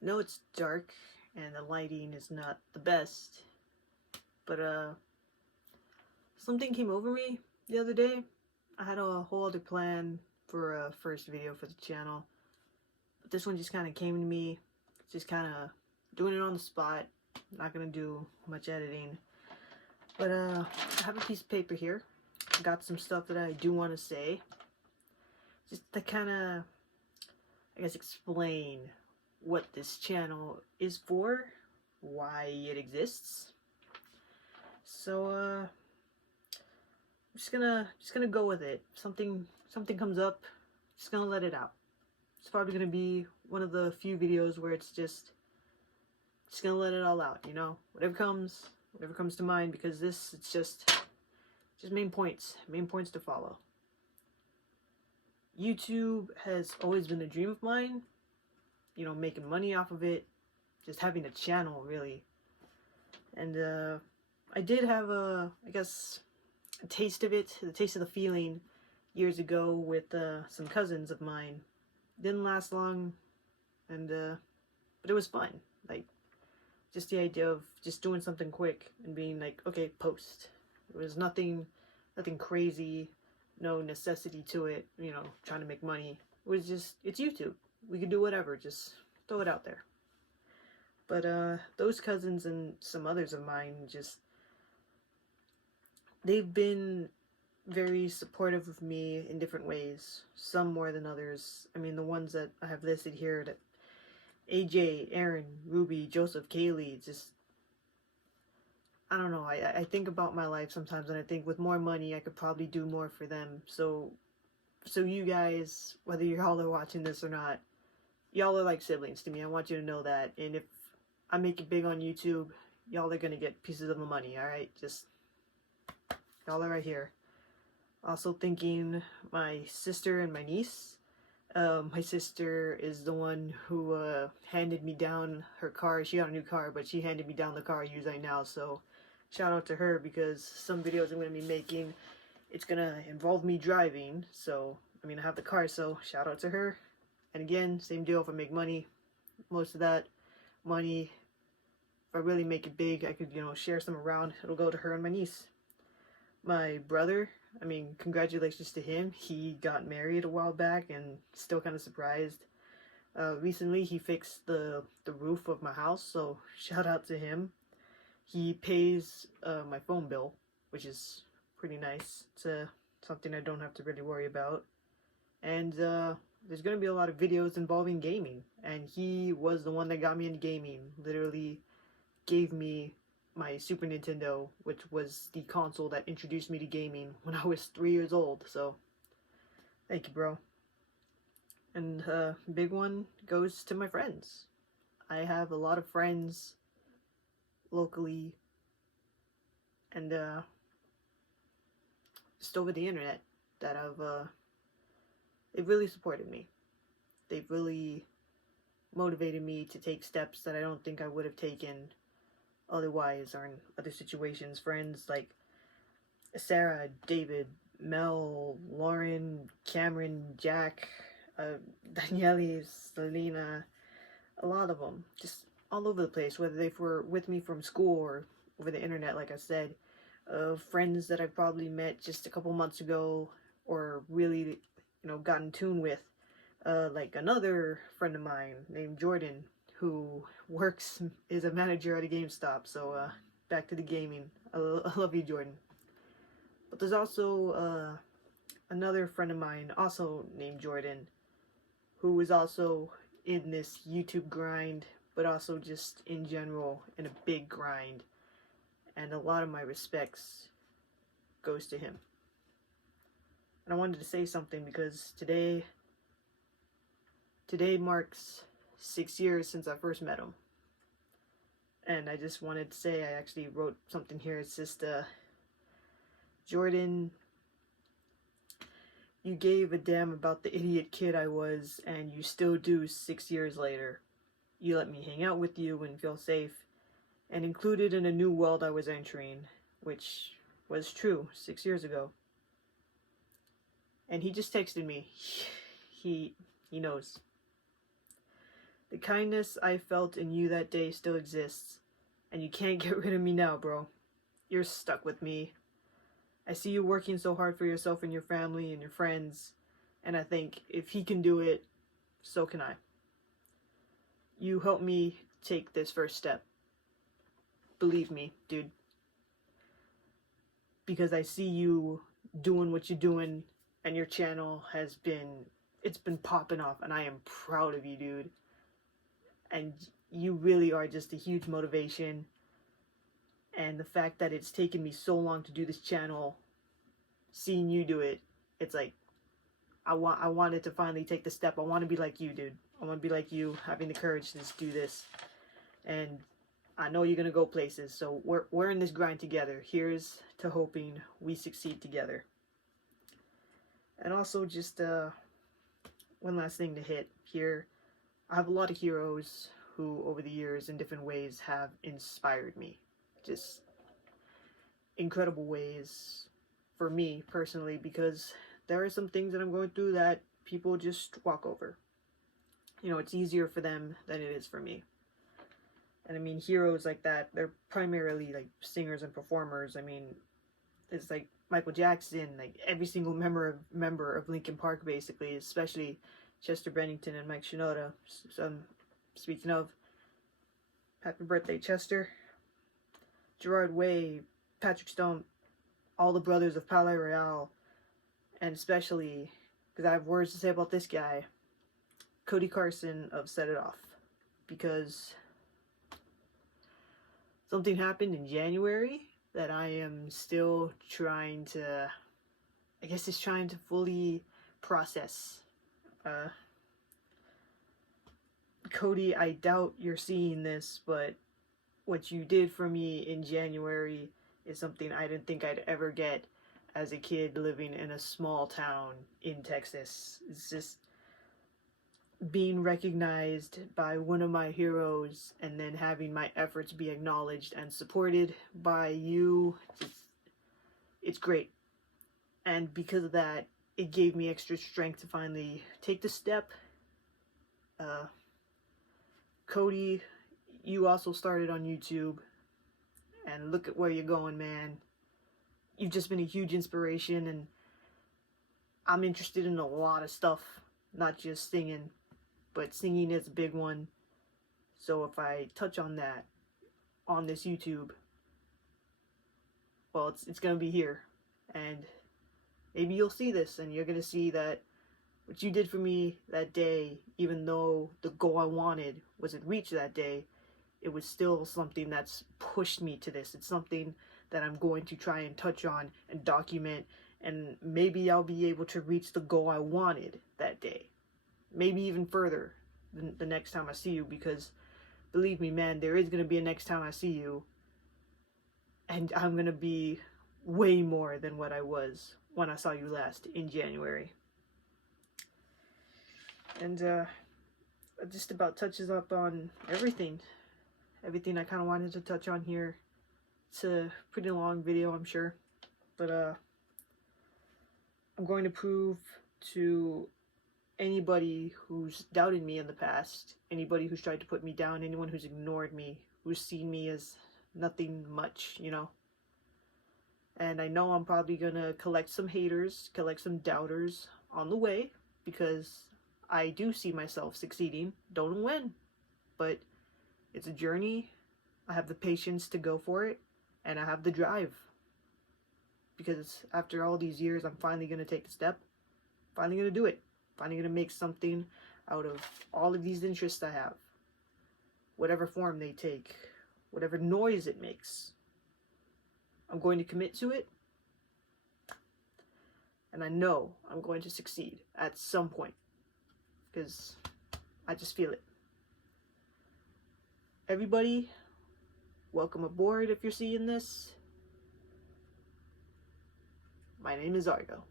know it's dark and the lighting is not the best, but something came over me the other day. I had a whole other plan for a first video for the channel, but this one just kind of came to me. Just kind of doing it on the spot. Not gonna do much editing, but I have a piece of paper here. I got some stuff that I do want to say, just to kind of, I guess, explain what this channel is for, why it exists. So I'm just gonna go with it. Something comes up, just gonna let it out. It's probably gonna be one of the few videos where it's just gonna let it all out, you know, whatever comes to mind, because this, it's just main points to follow. YouTube has always been a dream of mine, you know, making money off of it, just having a channel, really. And I did have I guess, a taste of it, the taste of the feeling years ago with some cousins of mine. Didn't last long, and but it was fun. Like, just the idea of just doing something quick and being like, okay, post. There was nothing crazy, no necessity to it, you know, trying to make money. It was just, it's YouTube. We could do whatever, just throw it out there. But those cousins and some others of mine, just, they've been very supportive of me in different ways, some more than others. I mean, the ones that I have listed here, that AJ, Aaron, Ruby, Joseph, Kaylee, just, I don't know, I think about my life sometimes, and I think with more money I could probably do more for them. So you guys, whether y'all are watching this or not, y'all are like siblings to me. I want you to know that. And if I make it big on YouTube, y'all are gonna get pieces of the money, alright? Just, y'all are right here. Also thinking my sister and my niece. My sister is the one who handed me down her car. She got a new car, but she handed me down the car I use right now. So shout out to her, because some videos I'm going to be making, it's going to involve me driving. So, I mean, I have the car, so shout out to her. And again, same deal. If I make money, most of that money, if I really make it big, I could, you know, share some around. It'll go to her and my niece. My brother, I mean, congratulations to him. He got married a while back, and still kind of surprised. Recently he fixed the roof of my house, so shout out to him. He pays my phone bill, which is pretty nice. It's something I don't have to really worry about. And there's going to be a lot of videos involving gaming, and he was the one that got me into gaming. Literally gave me my Super Nintendo, which was the console that introduced me to gaming when I was 3 years old. So thank you, bro. And big one goes to my friends. I have a lot of friends locally and just over the internet that have they've really supported me. They've really motivated me to take steps that I don't think I would have taken otherwise, or in other situations. Friends like Sarah, David, Mel, Lauren, Cameron, Jack, Daniele, Selena, a lot of them, just all over the place, whether they were with me from school or over the internet, like I said. Friends that I probably met just a couple months ago, or really, you know, got in tune with, like another friend of mine named Jordan, who is a manager at a GameStop. So back to the gaming. I love you, Jordan. But there's also another friend of mine, also named Jordan, who is also in this YouTube grind, but also just in general in a big grind. And a lot of my respects goes to him. And I wanted to say something, because today marks 6 years since I first met him. And I just wanted to say, I actually wrote something here. It's just, Jordan, you gave a damn about the idiot kid I was, and you still do 6 years later. You let me hang out with you and feel safe, and included in a new world I was entering, which was true 6 years ago. And he just texted me. He knows. The kindness I felt in you that day still exists, and you can't get rid of me now, bro. You're stuck with me. I see you working so hard for yourself and your family and your friends, and I think if he can do it, so can I. You helped me take this first step. Believe me, dude. Because I see you doing what you're doing, and your channel it's been popping off, and I am proud of you, dude. And you really are just a huge motivation. And the fact that it's taken me so long to do this channel, seeing you do it, it's like I wanted to finally take the step. I want to be like you, dude. I want to be like you, having the courage to just do this. And I know you're gonna go places, so we're in this grind together. Here's to hoping we succeed together. And also, just one last thing to hit here. I have a lot of heroes who, over the years, in different ways, have inspired me. Just incredible ways for me personally, because there are some things that I'm going through that people just walk over. You know, it's easier for them than it is for me. And I mean, heroes like that, they're primarily like singers and performers. I mean, it's like Michael Jackson, like every single member of Linkin Park, basically, especially Chester Bennington and Mike Shinoda. So, speaking of, happy birthday, Chester. Gerard Way, Patrick Stump, all the brothers of Palais Royale, and especially, because I have words to say about this guy, Cody Carson of Set It Off. Because something happened in January that I am still trying to, I guess it's trying to fully process. Cody, I doubt you're seeing this, but what you did for me in January is something I didn't think I'd ever get as a kid living in a small town in Texas. It's just being recognized by one of my heroes and then having my efforts be acknowledged and supported by you. It's great. And because of that, it gave me extra strength to finally take the step. Cody, you also started on YouTube, and look at where you're going, man. You've just been a huge inspiration, and I'm interested in a lot of stuff, not just singing, but singing is a big one. So if I touch on that on this YouTube, well, it's gonna be here, and maybe you'll see this, and you're gonna see that what you did for me that day, even though the goal I wanted wasn't reached that day, it was still something that's pushed me to this. It's something that I'm going to try and touch on and document, and maybe I'll be able to reach the goal I wanted that day. Maybe even further the next time I see you, because believe me, man, there is going to be a next time I see you, and I'm going to be way more than what I was when I saw you last in January. And just about touches up on everything I kind of wanted to touch on here. It's a pretty long video, I'm sure, but I'm going to prove to anybody who's doubted me in the past, anybody who's tried to put me down, anyone who's ignored me, who's seen me as nothing much, you know. And I know I'm probably gonna collect some haters, collect some doubters on the way, because I do see myself succeeding. Don't know when, but it's a journey. I have the patience to go for it, and I have the drive. Because after all these years, I'm finally going to take the step. Finally going to do it. Finally going to make something out of all of these interests I have. Whatever form they take. Whatever noise it makes. I'm going to commit to it. And I know I'm going to succeed at some point. Because I just feel it. Everybody, welcome aboard if you're seeing this. My name is Argo.